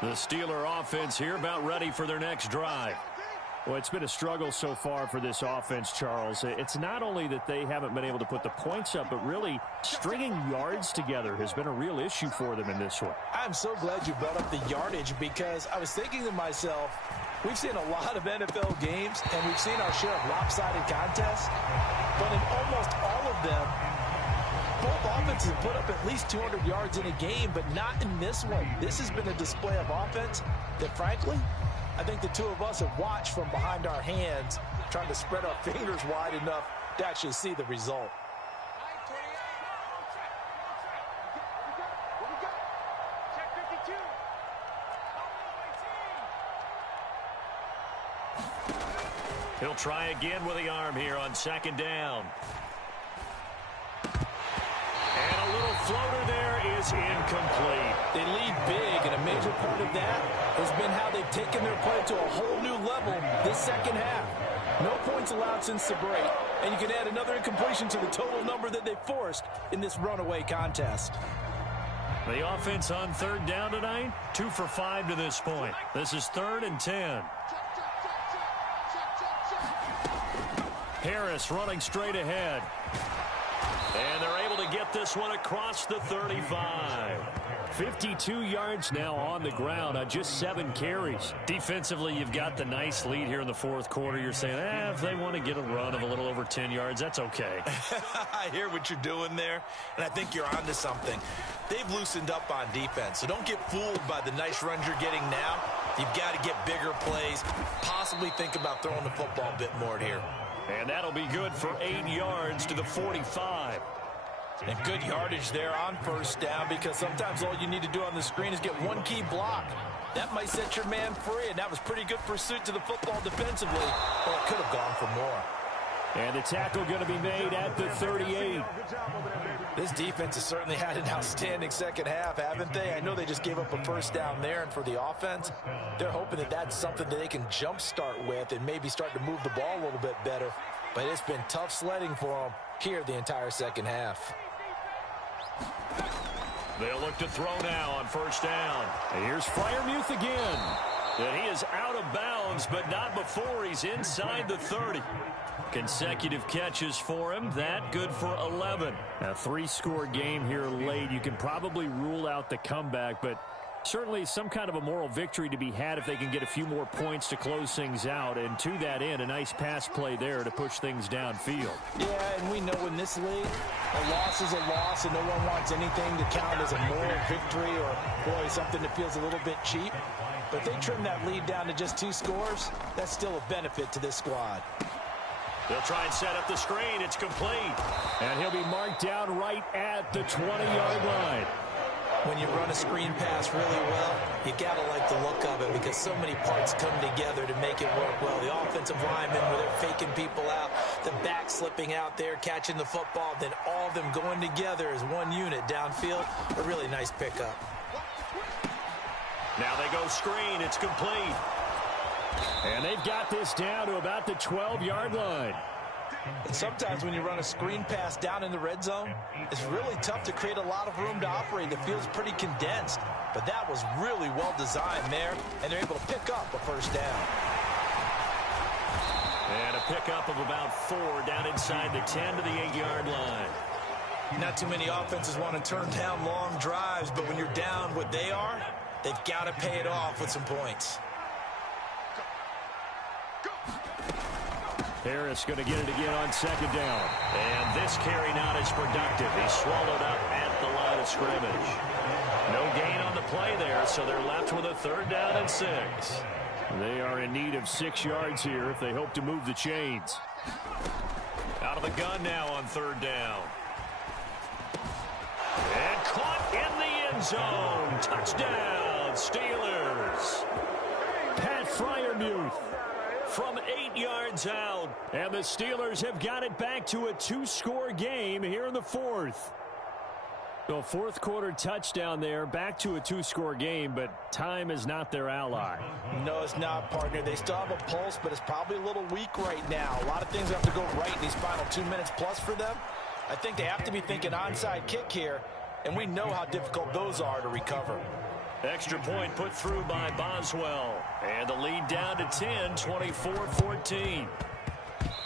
The Steeler offense here about ready for their next drive. Well, it's been a struggle so far for this offense, Charles. It's not only that they haven't been able to put the points up, but really stringing yards together has been a real issue for them in this one. I'm so glad you brought up the yardage because I was thinking to myself, we've seen a lot of NFL games and we've seen our share of lopsided contests, but in almost all of them, both offenses have put up at least 200 yards in a game, but not in this one. This has been a display of offense that, frankly, I think the two of us have watched from behind our hands, trying to spread our fingers wide enough to actually see the result. He'll try again with the arm here on 2nd down. And a little floater there is incomplete. They lead big, and a major part of that has been how they've taken their play to a whole new level this second half. No points allowed since the break, and you can add another incompletion to the total number that they forced in this runaway contest. The offense on 3rd down tonight, 2 for 5 to this point. This is 3rd and 10. Harris running straight ahead. And they're able to get this one across the 35. 52 yards now on the ground on just 7 carries. Defensively, you've got the nice lead here in the 4th quarter. You're saying, if they want to get a run of a little over 10 yards, that's okay. I hear what you're doing there, and I think you're onto something. They've loosened up on defense, so don't get fooled by the nice runs you're getting now. You've got to get bigger plays, possibly think about throwing the football a bit more here. And that'll be good for 8 yards to the 45. And good yardage there on 1st down because sometimes all you need to do on the screen is get one key block. That might set your man free, and that was pretty good pursuit to the football defensively. Well, it could have gone for more. And the tackle going to be made at the 38. This defense has certainly had an outstanding second half, haven't they? I know they just gave up a 1st down there, and for the offense, they're hoping that that's something that they can jumpstart with and maybe start to move the ball a little bit better. But it's been tough sledding for them here the entire second half. They'll look to throw now on 1st down. And here's Freiermuth again. And he is out of bounds, but not before he's inside the 30. Consecutive catches for him. That good for 11. A 3-score game here late. You can probably rule out the comeback, but certainly some kind of a moral victory to be had if they can get a few more points to close things out. And to that end, a nice pass play there to push things downfield. Yeah, and we know in this league, a loss is a loss, and no one wants anything to count as a moral victory or, boy, something that feels a little bit cheap. But if they trim that lead down to just 2 scores, that's still a benefit to this squad. They'll try and set up the screen. It's complete. And he'll be marked down right at the 20-yard line. When you run a screen pass really well, you got to like the look of it because so many parts come together to make it work well. The offensive linemen, where they're faking people out, the back slipping out there, catching the football, then all of them going together as one unit downfield. A really nice pickup. Now they go screen. It's complete. And they've got this down to about the 12-yard line. And sometimes when you run a screen pass down in the red zone, it's really tough to create a lot of room to operate. The field's pretty condensed. But that was really well designed there, and they're able to pick up a 1st down. And a pickup of about 4 down inside the 10 to the 8-yard line. Not too many offenses want to turn down long drives, but when you're down what they are, they've got to pay it off with some points. Harris going to get it again on 2nd down. And this carry not as productive. He's swallowed up at the line of scrimmage. No gain on the play there, so they're left with a 3rd down and 6. They are in need of 6 yards here if they hope to move the chains. Out of the gun now on 3rd down. And caught in the end zone. Touchdown, Steelers. Pat Freiermuth from 8 yards out. And the Steelers have got it back to a 2-score game here in the 4th. So 4th quarter touchdown there, back to a 2-score game, but time is not their ally. No, it's not, partner. They still have a pulse, but it's probably a little weak right now. A lot of things have to go right in these final 2 minutes plus for them. I think they have to be thinking onside kick here, and we know how difficult those are to recover. Extra point put through by Boswell. And the lead down to 10, 24-14.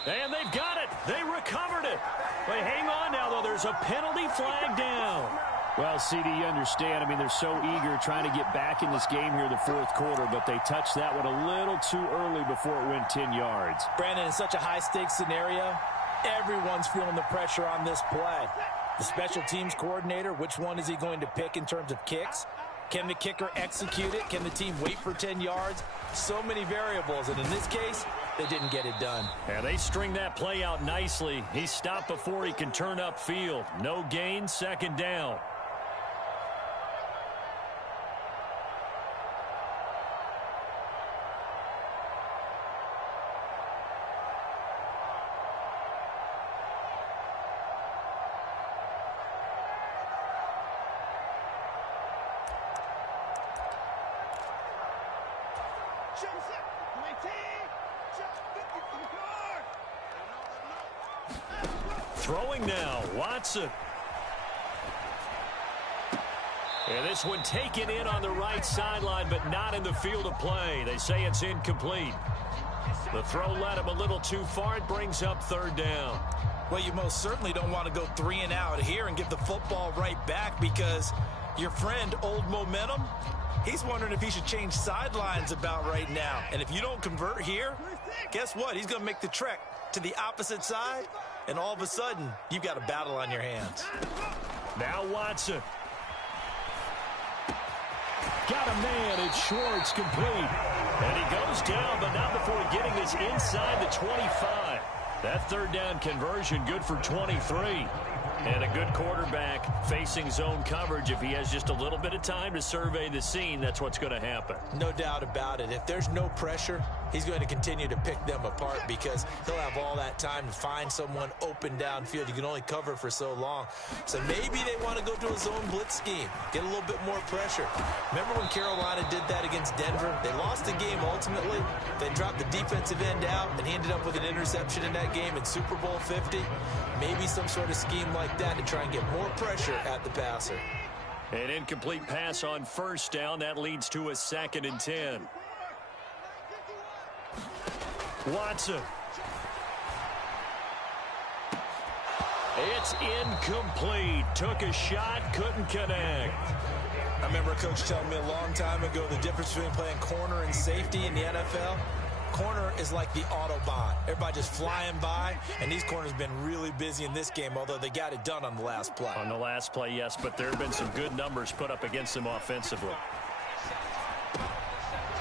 And they've got it. They recovered it. But hang on now, though. There's a penalty flag down. Well, CD, you understand. I mean, they're so eager trying to get back in this game here in the 4th quarter, but they touched that one a little too early before it went 10 yards. Brandon, in such a high-stakes scenario, everyone's feeling the pressure on this play. The special teams coordinator, which one is he going to pick in terms of kicks? Can the kicker execute it? Can the team wait for 10 yards? So many variables, and in this case, they didn't get it done. Yeah, they string that play out nicely. He stopped before he can turn upfield. No gain, 2nd down. Throwing now, Watson. And this one taken in on the right sideline, but not in the field of play. They say it's incomplete. The throw led him a little too far. It brings up 3rd down. Well, you most certainly don't want to go 3 and out here and give the football right back, because your friend, Old Momentum, he's wondering if he should change sidelines about right now. And if you don't convert here, guess what? He's going to make the trek to the opposite side, and all of a sudden, you've got a battle on your hands. Now Watson. Got a man. It's Schwartz, complete. And he goes down, but not before getting this inside the 25. That 3rd down conversion good for 23. And a good quarterback facing zone coverage. If he has just a little bit of time to survey the scene, that's what's going to happen. No doubt about it. If there's no pressure, he's going to continue to pick them apart, because he'll have all that time to find someone open downfield. You can only cover for so long. So maybe they want to go to a zone blitz scheme, get a little bit more pressure. Remember when Carolina did that against Denver? They lost the game ultimately. They dropped the defensive end out, and he ended up with an interception in that game in Super Bowl 50. Maybe some sort of scheme like that to try and get more pressure at the passer. An incomplete pass on 1st down. That leads to a 2nd and 10. Watson. It's incomplete. Took a shot, couldn't connect. I remember a coach telling me a long time ago the difference between playing corner and safety in the NFL. Corner is like the Autobahn. Everybody just flying by, and these corners have been really busy in this game, although they got it done on the last play. On the last play, yes, but there have been some good numbers put up against them offensively.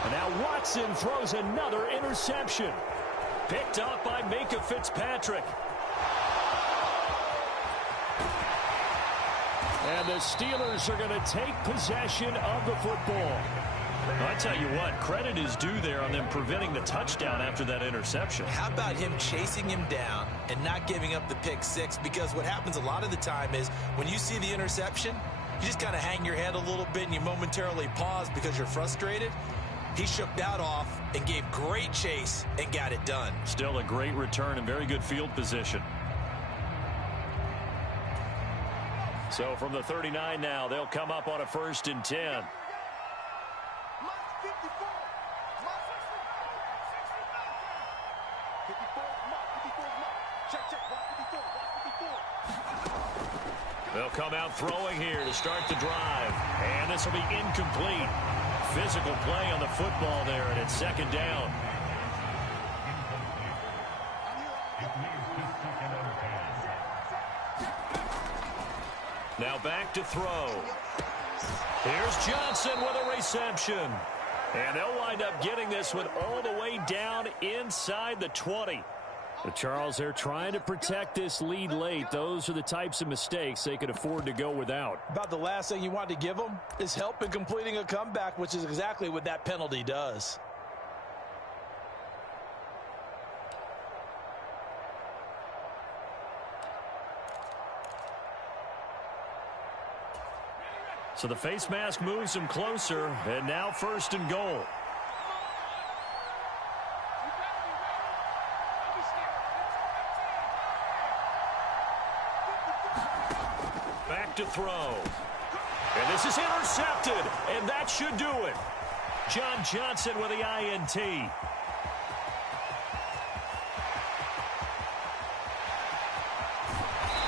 And now Watson throws another interception. Picked up by Micah Fitzpatrick. And the Steelers are going to take possession of the football. I tell you what, credit is due there on them preventing the touchdown after that interception. How about him chasing him down and not giving up the pick 6? Because what happens a lot of the time is when you see the interception, you just kind of hang your head a little bit and you momentarily pause because you're frustrated. He shook that off and gave great chase and got it done. Still a great return and very good field position. So from the 39 now, they'll come up on a 1st and 10. They'll come out throwing here to start the drive. And this will be incomplete. Physical play on the football there, and it's 2nd down. Now back to throw. Here's Johnson with a reception. And they'll wind up getting this one all the way down inside the 20. But Charles, they're trying to protect this lead late. Those are the types of mistakes they could afford to go without. About the last thing you want to give them is help in completing a comeback, which is exactly what that penalty does. So the face mask moves them closer, and now 1st and goal. Back to throw. And this is intercepted, and that should do it. John Johnson with the INT.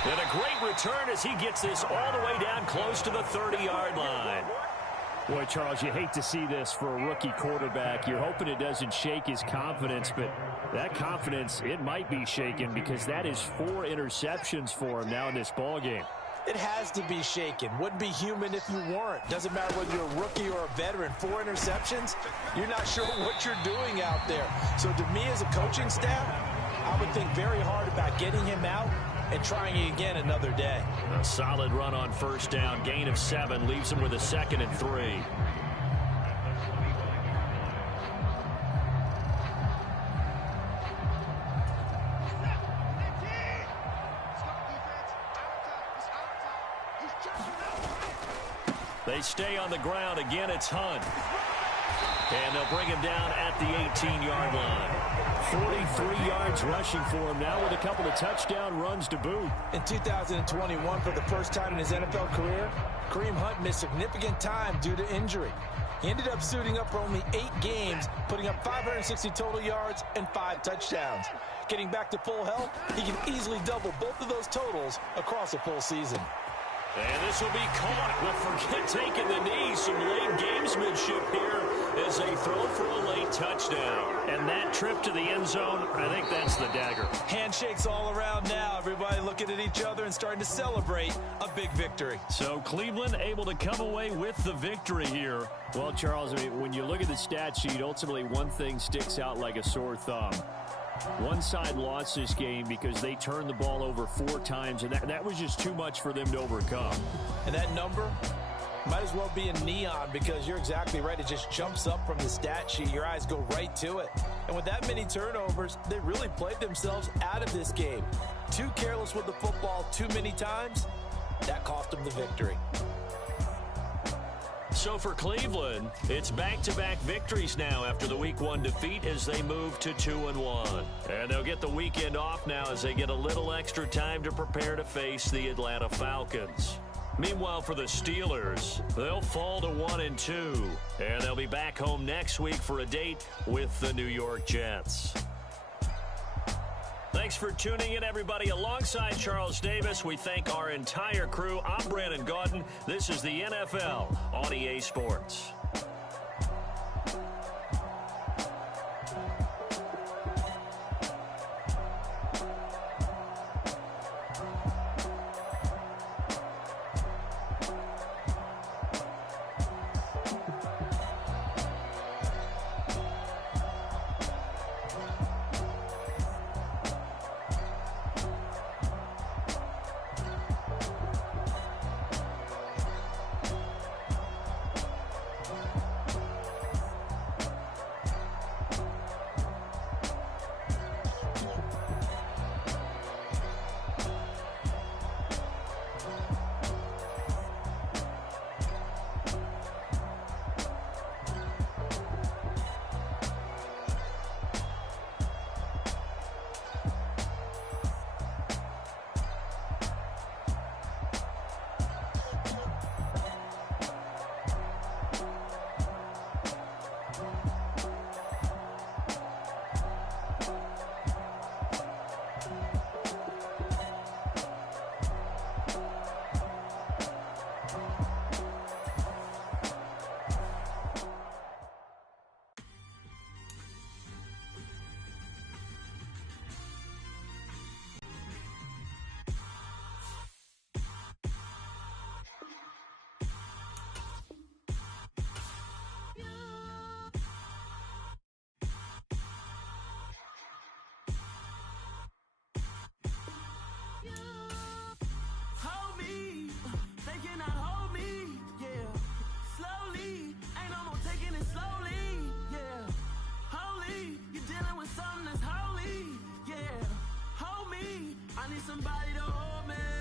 And a great return as he gets this all the way down close to the 30-yard line. Boy, Charles, you hate to see this for a rookie quarterback. You're hoping it doesn't shake his confidence, but that confidence, it might be shaken because that is 4 interceptions for him now in this ballgame. It has to be shaken. Wouldn't be human if you weren't. Doesn't matter whether you're a rookie or a veteran. 4 interceptions, you're not sure what you're doing out there. So to me as a coaching staff, I would think very hard about getting him out and trying it again another day. A solid run on 1st down. Gain of 7 leaves him with a 2nd and 3. They stay on the ground. Again, it's Hunt. And they'll bring him down at the 18-yard line. 43 yards rushing for him now with a couple of touchdown runs to boot. In 2021, for the first time in his NFL career, Kareem Hunt missed significant time due to injury. He ended up suiting up for only 8 games, putting up 560 total yards and 5 touchdowns. Getting back to full health, he can easily double both of those totals across a full season. And this will be caught. Well, forget taking the knee. Some late gamesmanship here as they throw for a late touchdown. And that trip to the end zone, I think that's the dagger. Handshakes all around now. Everybody looking at each other and starting to celebrate a big victory. So Cleveland able to come away with the victory here. Well, Charles, I mean, when you look at the stat sheet, ultimately one thing sticks out like a sore thumb. One side lost this game because they turned the ball over 4 times, and that was just too much for them to overcome. And that number might as well be in neon because you're exactly right. It just jumps up from the stat sheet. Your eyes go right to it. And with that many turnovers, they really played themselves out of this game. Too careless with the football too many times. That cost them the victory. So for Cleveland, it's back-to-back victories now after the Week 1 defeat as they move to 2-1. And they'll get the weekend off now as they get a little extra time to prepare to face the Atlanta Falcons. Meanwhile, for the Steelers, they'll fall to 1-2. And they'll be back home next week for a date with the New York Jets. Thanks for tuning in, everybody. Alongside Charles Davis, we thank our entire crew. I'm Brandon Gaudin. This is the NFL on EA Sports. somebody to hold me.